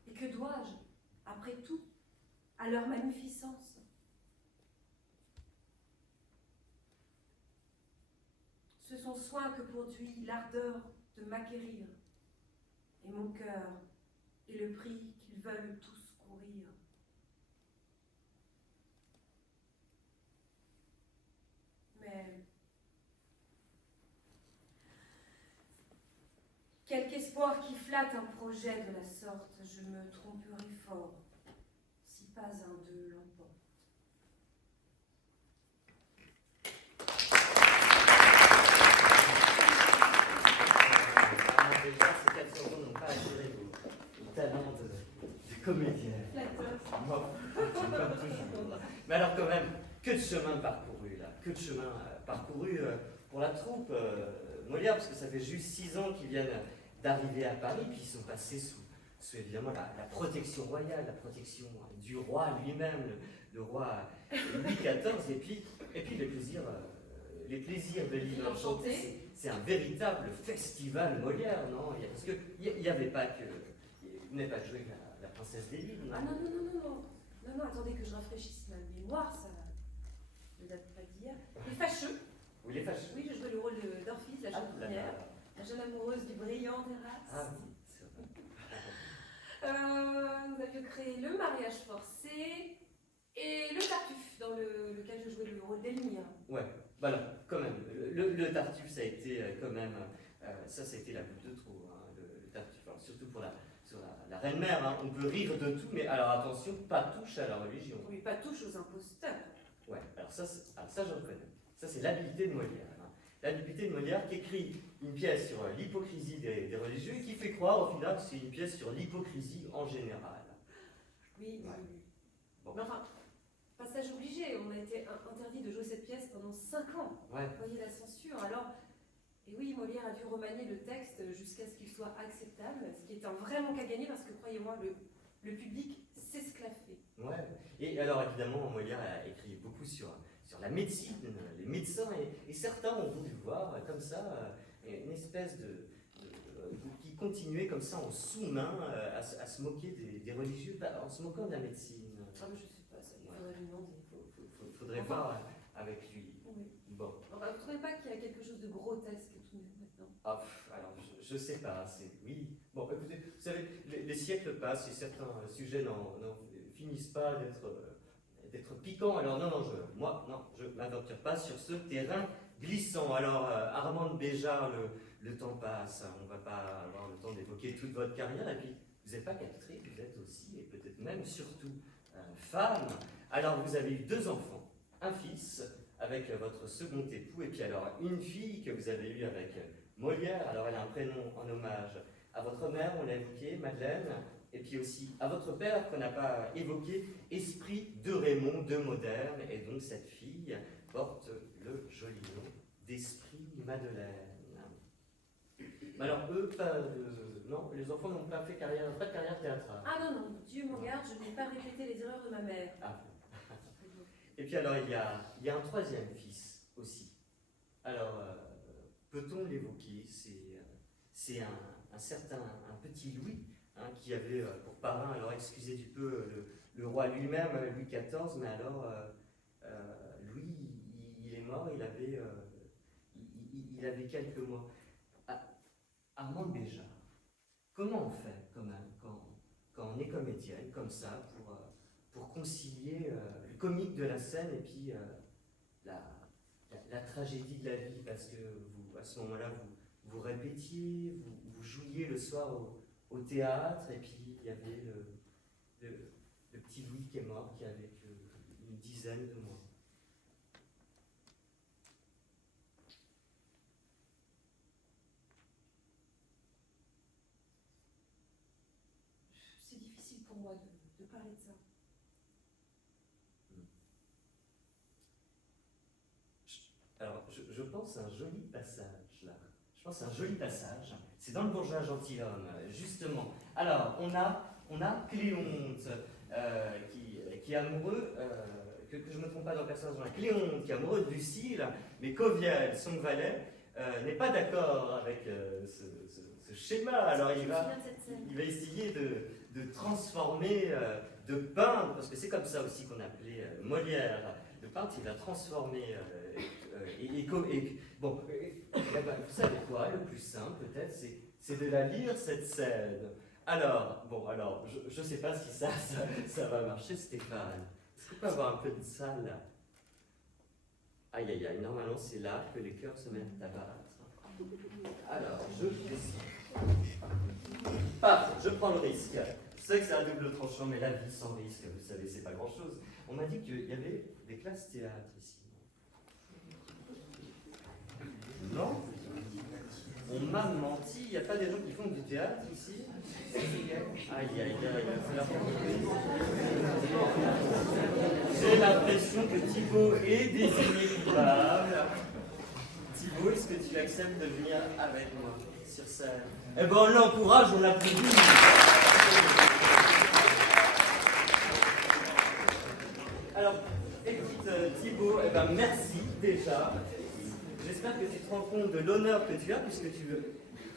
Et que dois-je, après tout, à leur magnificence? Ce sont soins que produit l'ardeur de m'acquérir, et mon cœur est le prix qu'ils veulent tous courir. Mais quelque espoir qui flatte un projet de la sorte, je me tromperai fort, si pas un d'eux l'emporte. Déjà, ces 4 secondes n'ont pas attiré vos talents de comédien. Moi, comme toujours. Mais alors quand même, que de chemin parcouru là, que de chemin parcouru pour la troupe Molière, parce que ça fait juste 6 ans qu'ils viennent d'arriver à Paris, puis ils sont passés sous évidemment la protection royale, la protection du roi lui-même, le roi Louis XIV, et puis les plaisirs de l'île enchantée. C'est un véritable festival Molière, non? Parce qu'il n'y avait pas que... Vous n'avez pas joué la princesse des Limes, non? Ah non, attendez que je rafraîchisse ma mémoire, ça ne date pas d'hier. Les Fâcheux. Vous les fâcheux? Oui, je jouais le rôle d'Orphise, la jardinière, la jeune amoureuse du brillant terrasse. Ah oui, c'est vrai. Nous avions créé le mariage forcé et le Tartuffe, dans lequel je jouais le rôle d'Elmire. Ouais, voilà, quand même. Le Tartuffe, ça a été quand même... ça a été la goutte de trop, hein, le Tartuffe. Alors, surtout sur la reine-mère, hein. On peut rire de tout, mais alors attention, pas touche à la religion. Oui, pas touche aux imposteurs. Ouais, alors ça je reconnais. Ça, c'est l'habileté de Molière. Hein. L'habileté de Molière qui écrit une pièce sur l'hypocrisie des religieux et qui fait croire au final que c'est une pièce sur l'hypocrisie en général. Oui, ouais. Bon. Mais enfin, passage obligé, on a été interdit de jouer cette pièce pendant 5 ans. Ouais. Vous voyez la censure. Alors, et oui, Molière a dû remanier le texte jusqu'à ce qu'il soit acceptable, ce qui est un vrai manque à gagner parce que, croyez-moi, le public s'esclaffait. Ouais. Et alors, évidemment, Molière a écrit beaucoup sur la médecine, les médecins, et certains ont voulu voir comme ça une espèce qui continuait comme ça en sous-main à se moquer des religieux, en se moquant de la médecine. Ah, mais je sais pas, ça, il faudrait lui demander. Faudrait voir avec lui. Oui. Bon. Enfin, vous ne trouvez pas qu'il y a quelque chose de grotesque tout de même maintenant? Ah, alors, je sais pas, oui. Bon, écoutez, vous savez, les siècles passent et certains sujets n'en finissent pas d'être piquants. Alors, moi, je ne m'aventure pas sur ce terrain glissant. Alors, Armande Béjart, le temps passe, on ne va pas avoir le temps d'évoquer toute votre carrière. Et puis, vous n'êtes pas qu'actrice, vous êtes aussi, et peut-être même surtout, femme. Alors, vous avez eu 2 enfants, un fils avec votre second époux, et puis alors une fille que vous avez eue avec Molière. Alors, elle a un prénom en hommage à votre mère, on l'a évoqué, Madeleine, et puis aussi à votre père qu'on n'a pas évoqué, Esprit de Raymond de Moderne, et donc cette fille porte le joli nom d'Esprit Madeleine. Mais alors eux, non, les enfants n'ont pas fait pas de carrière théâtrale. Ah non, Dieu m'en garde, je n'ai pas répété les erreurs de ma mère. Ah. Et puis alors il y a un 3e fils aussi. Alors peut-on l'évoquer? C'est un certain petit Louis, hein, qui avait pour parrain, alors excusez du peu, le roi lui-même, Louis XIV, mais alors Louis, il est mort, il avait quelques mois. Armande Béjart, comment on fait quand même quand on est comédienne comme ça pour concilier le comique de la scène et puis la tragédie de la vie, parce que vous, à ce moment-là, vous répétiez, vous jouiez le soir au théâtre, et puis il y avait le petit Louis qui est mort, qui avait une dizaine de mois. parler de ça. Alors, je pense à un joli passage, là. Je pense à un joli passage. C'est dans le Bourgeois gentilhomme, justement. Alors, on a Cléonte, qui est amoureux, que je ne me trompe pas dans le personnage, Cléonte, qui est amoureux de Lucile, mais Coviel, son valet, n'est pas d'accord avec ce schéma. Alors, il va essayer de transformer, de peindre, parce que c'est comme ça aussi qu'on appelait Molière, de peindre, il va transformer... bon, vous savez quoi, le plus simple peut-être, c'est de la lire cette scène. Alors, je ne sais pas si ça va marcher, Stéphane. Est-ce qu'on peut avoir un peu de salle là? Aïe aïe aïe, normalement c'est là que les cœurs se mettent à battre. Alors, je décide. Paf, je prends le risque. Je sais que c'est un double tranchant, mais la vie sans risque, vous savez, c'est pas grand-chose. On m'a dit qu'il y avait des classes théâtre ici. Non? On m'a menti, il n'y a pas des gens qui font du théâtre ici? Aïe aïe aïe, c'est la J'ai l'impression que Thibaut est désigné coupable. Thibaut, est-ce que tu acceptes de venir avec moi sur scène? Eh ben on l'encourage, on l'applaudit. Alors, écoute Thibaut, eh ben merci déjà. J'espère que tu te rends compte de l'honneur que tu as, puisque tu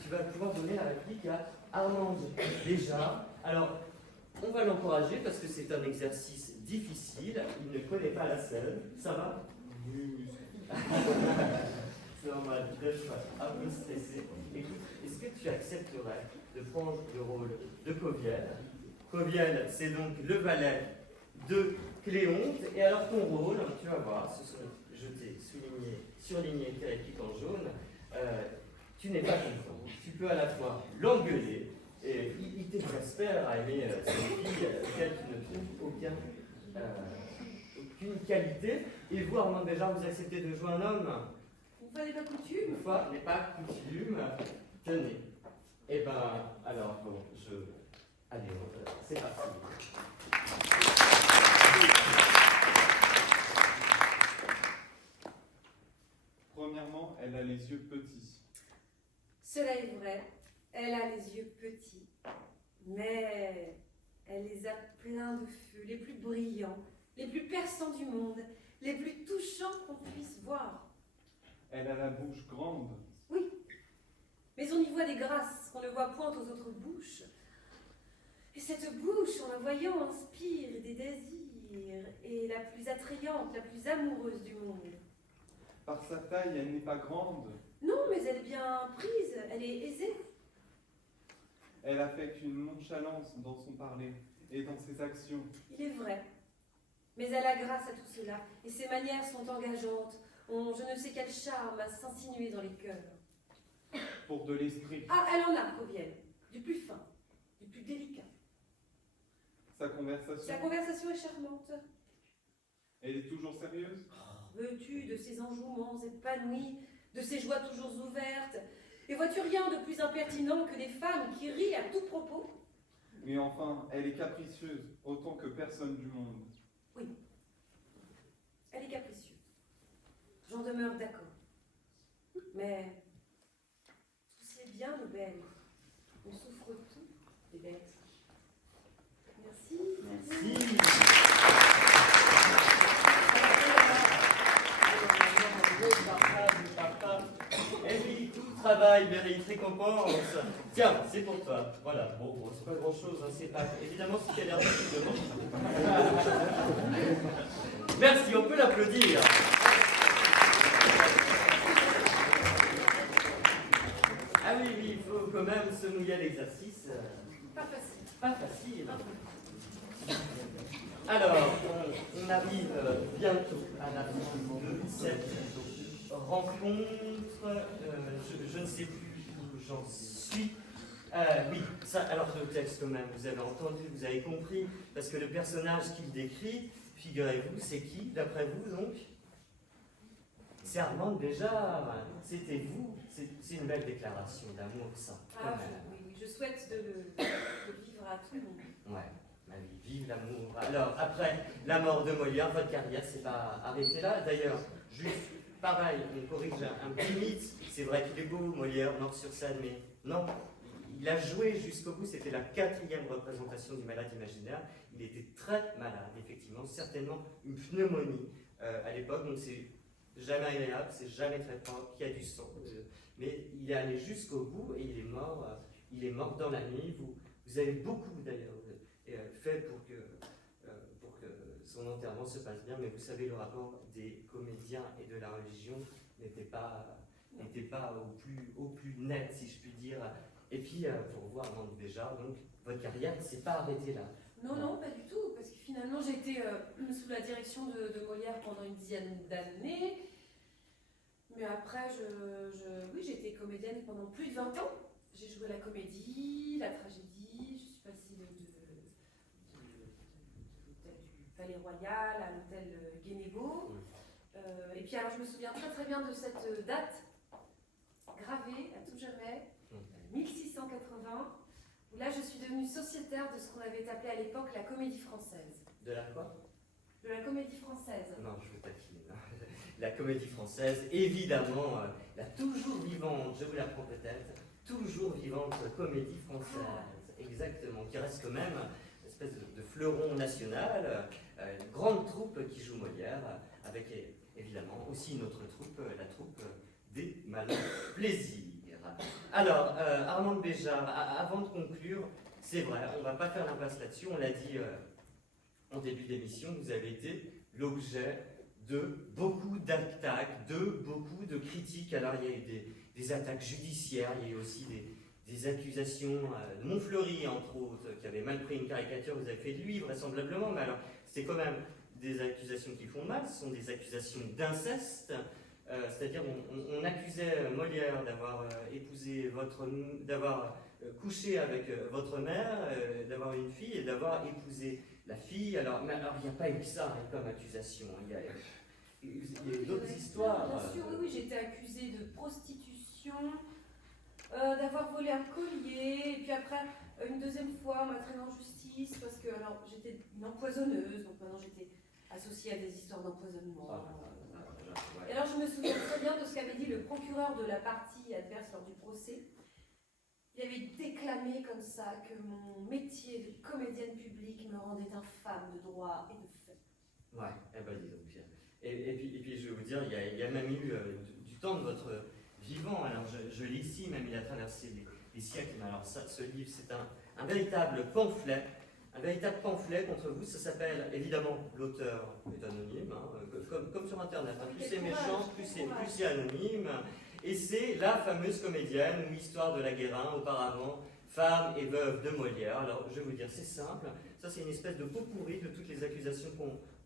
vas pouvoir donner la réplique à Armande. Déjà, alors, on va l'encourager parce que c'est un exercice difficile. Il ne connaît pas la scène. Ça va? Oui. C'est normal, je suis un peu stressé. Écoute, est-ce que tu accepterais de prendre le rôle de Coviel? Coviel, c'est donc le valet de Cléonte. Et alors, ton rôle, tu vas voir, ce sont jetés, soulignés, surligné tes répliques en jaune, tu n'es pas content. Tu peux à la fois l'engueuler, et il t'exaspère à aimer cette fille, laquelle tu ne trouves aucune qualité, et vous, Armand, déjà, vous acceptez de jouer un homme? Une fois n'est pas coutume. Une fois n'est pas coutume, tenez. Eh ben, alors, bon, allez, c'est parti. Premièrement, elle a les yeux petits. Cela est vrai, elle a les yeux petits, mais elle les a pleins de feu, les plus brillants, les plus perçants du monde, les plus touchants qu'on puisse voir. Elle a la bouche grande. Oui, mais on y voit des grâces qu'on ne voit point aux autres bouches. Et cette bouche, en la voyant, inspire des désirs, et la plus attrayante, la plus amoureuse du monde. Par sa taille, elle n'est pas grande. Non, mais elle est bien prise, elle est aisée. Elle affecte une nonchalance dans son parler et dans ses actions. Il est vrai. Mais elle a grâce à tout cela, et ses manières sont engageantes, ont je ne sais quel charme à s'insinuer dans les cœurs. Pour de l'esprit. Ah, elle en a, Coviel, du plus fin, du plus délicat. Sa conversation. Sa conversation est charmante. Elle est toujours sérieuse. Veux-tu de ses enjouements épanouis, de ses joies toujours ouvertes? Et vois-tu rien de plus impertinent que des femmes qui rient à tout propos? Mais enfin, elle est capricieuse, autant que personne du monde. Oui, elle est capricieuse. J'en demeure d'accord. Mais tout c'est bien, nos belles. On souffre tout, les bêtes. Merci. Merci. Eh oui, tout travail mérite récompense. Tiens, c'est pour toi. Voilà, bon, c'est pas grand-chose, hein, c'est pas... Évidemment, si tu as l'air de Merci, on peut l'applaudir. Ah oui, il faut quand même se mouiller à l'exercice. Pas facile. Pas facile. Alors, on arrive bientôt à la fin de cette rencontre. Je ne sais plus où j'en suis. Oui, ça, alors le texte quand même, vous avez entendu, vous avez compris, parce que le personnage qu'il décrit, figurez-vous, c'est qui, d'après vous donc? C'est Armande déjà, c'était vous. C'est une belle déclaration d'amour, ça. Ah, oui, je souhaite de le vivre à tout le monde. Ouais. Ma vie, vive l'amour. Alors, après la mort de Molière, votre carrière s'est pas arrêtée là. D'ailleurs, juste pareil, on corrige un petit mythe. C'est vrai qu'il est beau, Molière, mort sur scène, mais non. Il a joué jusqu'au bout, c'était la 4e représentation du Malade imaginaire. Il était très malade, effectivement, certainement une pneumonie à l'époque, donc c'est jamais agréable, c'est jamais très propre, il y a du sang. Mais il est allé jusqu'au bout et il est mort dans la nuit. Vous avez beaucoup d'ailleurs fait pour que son enterrement se passe bien, mais vous savez, le rapport des comédiens et de la religion n'était pas au plus net, si je puis dire. Et puis, pour voir Armande Béjart, donc, votre carrière ne s'est pas arrêtée là. Non, non, pas du tout, parce que finalement j'étais sous la direction de Molière pendant une dizaine d'années. Mais après, oui, j'ai été comédienne pendant plus de 20 ans. J'ai joué la comédie, la tragédie, je suis passée de l'hôtel du Palais Royal à l'hôtel Guénégaud. Et puis alors je me souviens très très bien de cette date gravée à tout jamais, 1680, où là je suis devenue sociétaire de ce qu'on avait appelé à l'époque la Comédie Française. De la quoi? De la Comédie Française. Non, je vous taquine. La Comédie Française, évidemment, la toujours vivante, je vous l'apprends peut-être, toujours vivante Comédie Française, exactement, qui reste quand même une espèce de fleuron national, une grande troupe qui joue Molière, avec évidemment aussi une autre troupe, la troupe des Malins Plaisirs. Alors, Armande Béjart, avant de conclure, c'est vrai, on ne va pas faire l'impasse là-dessus, on l'a dit en début d'émission, vous avez été l'objet de beaucoup d'attaques, de beaucoup de critiques. Alors, il y a eu des attaques judiciaires, il y a eu aussi des accusations de Montfleury, entre autres, qui avait mal pris une caricature, vous avez fait de lui, vraisemblablement, mais alors, c'est quand même des accusations qui font mal, ce sont des accusations d'inceste. C'est-à-dire on accusait Molière d'avoir d'avoir couché avec votre mère, d'avoir une fille et d'avoir épousé la fille. Alors il n'y a pas eu que ça comme accusation. Il y a eu d'autres histoires. Bien sûr, oui, j'ai été accusée de prostitution, d'avoir volé un collier, et puis après, une deuxième fois, on m'a traîné en justice parce que alors j'étais une empoisonneuse, donc maintenant j'étais associée à des histoires d'empoisonnement. Et alors je me souviens très bien de ce qu'avait dit le procureur de la partie adverse lors du procès. Il avait déclamé comme ça que mon métier de comédienne publique me rendait infâme de droit et de fait. Ouais, eh ben dis donc Pierre. Et puis je vais vous dire, il y a même eu du temps de votre vivant, alors je lis ici, même il a traversé les siècles, mais alors ça, ce livre c'est un véritable pamphlet. Un véritable pamphlet contre vous, ça s'appelle, évidemment, l'auteur est anonyme, hein, comme sur Internet, hein. Plus c'est méchant, plus c'est anonyme. Et c'est la fameuse comédienne ou Histoire de la Guérin, auparavant, femme et veuve de Molière. Alors, je vais vous dire, c'est simple, ça c'est une espèce de pot pourri de toutes les accusations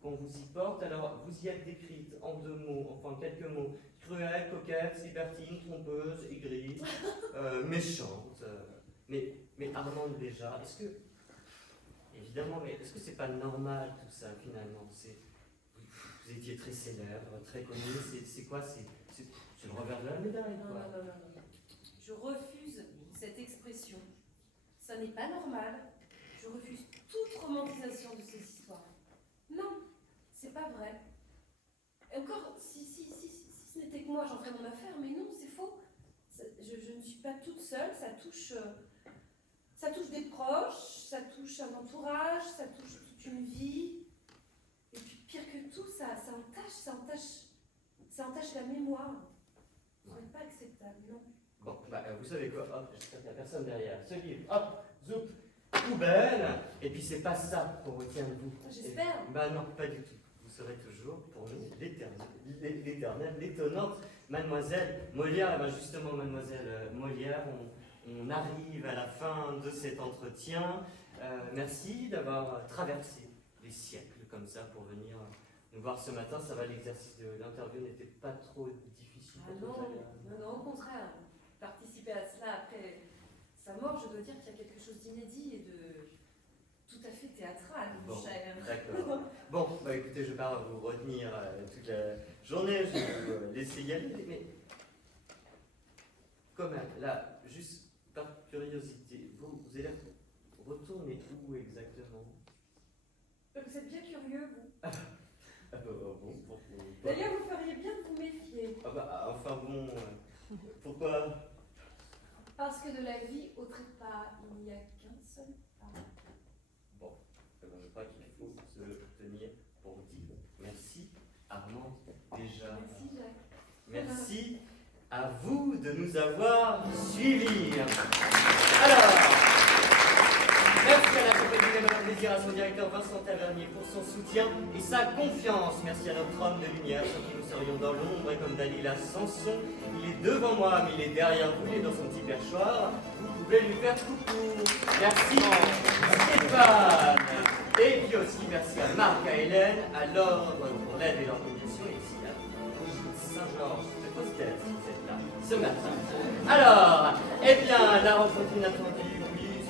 qu'on vous y porte. Alors, vous y êtes décrite en 2 mots, enfin en quelques mots, cruelle, coquette, libertine, trompeuse, aigrie, méchante. Mais Armande Béjart, est-ce que... Évidemment, mais est-ce que c'est pas normal tout ça finalement? Vous étiez très célèbre, très connu, c'est quoi? C'est le revers de la médaille, quoi. Non. Je refuse cette expression. Ça n'est pas normal. Je refuse toute romantisation de ces histoires. Non, c'est pas vrai. Et encore, si ce n'était que moi, j'en ferais mon affaire, mais non, c'est faux. Je ne suis pas toute seule, ça touche des proches, ça touche un entourage, ça touche toute une vie. Et puis pire que tout, ça entache la mémoire. Ce n'est pas acceptable, non. Bon, vous savez quoi? Hop, j'espère qu'il n'y a personne derrière. Ce livre, hop, zoup, poubelle. Et puis c'est pas ça qu'on retient de vous. J'espère. Bah non, pas du tout. Vous serez toujours pour nous l'éternelle, l'étonnante Mademoiselle Molière. Et ben justement, Mademoiselle Molière, on arrive à la fin de cet entretien. Merci d'avoir traversé les siècles comme ça pour venir nous voir ce matin. Ça va, l'exercice de l'interview n'était pas trop difficile pour vous? Non, au contraire. Participer à cela après sa mort, je dois dire qu'il y a quelque chose d'inédit et de tout à fait théâtral, mon cher. D'accord. Bon, écoutez, je ne vais pas vous retenir toute la journée, je vais vous laisser y aller, mais quand même, là, juste par curiosité, vous allez retourner où exactement? Vous êtes bien curieux, vous. Bon, pourquoi? D'ailleurs, vous feriez bien de vous méfier. Ah bah, enfin bon, pourquoi? Parce que de la vie au trépas, il n'y a qu'un seul pas. Bon, je crois qu'il faut se tenir pour dire merci Armand déjà. Merci, Jacques. Merci à vous de nous avoir suivis. Alors, merci à la compagnie des Malins Plaisir, à son directeur Vincent Tavernier pour son soutien et sa confiance. Merci à notre homme de lumière sans qui nous serions dans l'ombre et comme Dalila Samson. Il est devant moi, mais il est derrière vous, il est dans son petit perchoir. Vous pouvez lui faire coucou. Merci Stéphane. Et puis aussi merci à Marc, à Hélène, à Laure pour l'aide et l'organisation et ici à Saint-Georges, de Postel, si vous êtes là, ce matin. Alors, eh bien, la rencontre inattendue, oui,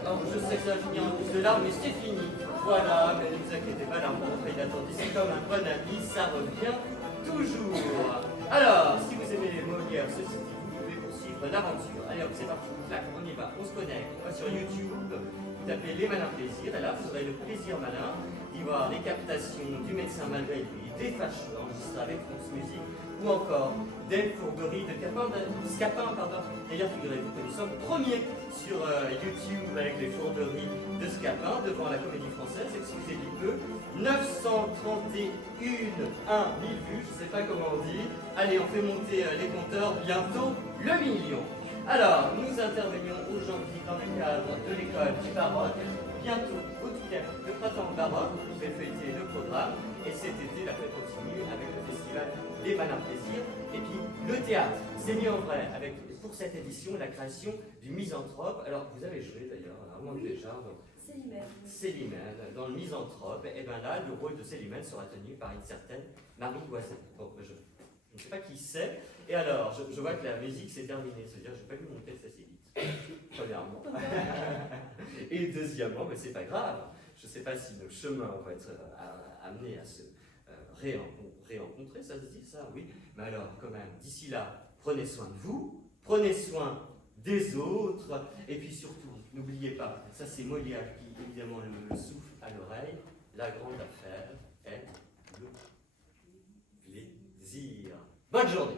alors, je sais que ça va finir en plus de larmes, mais c'est fini. Voilà, mais ne vous inquiétez pas, la rencontre inattendue, c'est comme un bon ami, ça revient toujours. Alors, si vous aimez les Molières, ceci dit, vous pouvez poursuivre l'aventure. Allez hop, c'est parti, là, on y va, on se connecte, on va sur YouTube. Vous tapez les Malins Plaisirs, et là vous aurez le plaisir malin d'y voir les captations du médecin malgré lui, des fâcheux enregistrés avec France Musique, ou encore des fourberies de Scapin. D'ailleurs, figurez-vous que nous sommes premiers sur YouTube avec les fourberies de Scapin devant la Comédie Française, excusez du peu. 931 000 vues, je ne sais pas comment on dit. Allez, on fait monter les compteurs, bientôt le million. Alors, nous intervenions aujourd'hui dans le cadre de l'école du baroque, bientôt au thème le printemps baroque, vous pouvez feuilleter le programme, et cet été, la fête continue avec le festival des Malins Plaisirs, et puis le théâtre, c'est mieux en vrai, avec pour cette édition la création du Misanthrope. Alors, vous avez joué d'ailleurs, Armand déjà, donc Célimène, dans le Misanthrope, et bien là, le rôle de Célimène sera tenu par une certaine Marie Loiset. Bon, je ne sais pas qui c'est. Et alors, je vois que la musique s'est terminée, c'est-à-dire que je n'ai pas vu mon texte assez vite, premièrement. Et deuxièmement, mais c'est pas grave, je ne sais pas si le chemin va être amené à se rérencontrer, ça se dit ça, oui. Mais alors, quand même, d'ici là, prenez soin de vous, prenez soin des autres, et puis surtout, n'oubliez pas, ça c'est Molière qui évidemment le souffle à l'oreille, la grande affaire est le plaisir. Bonne journée.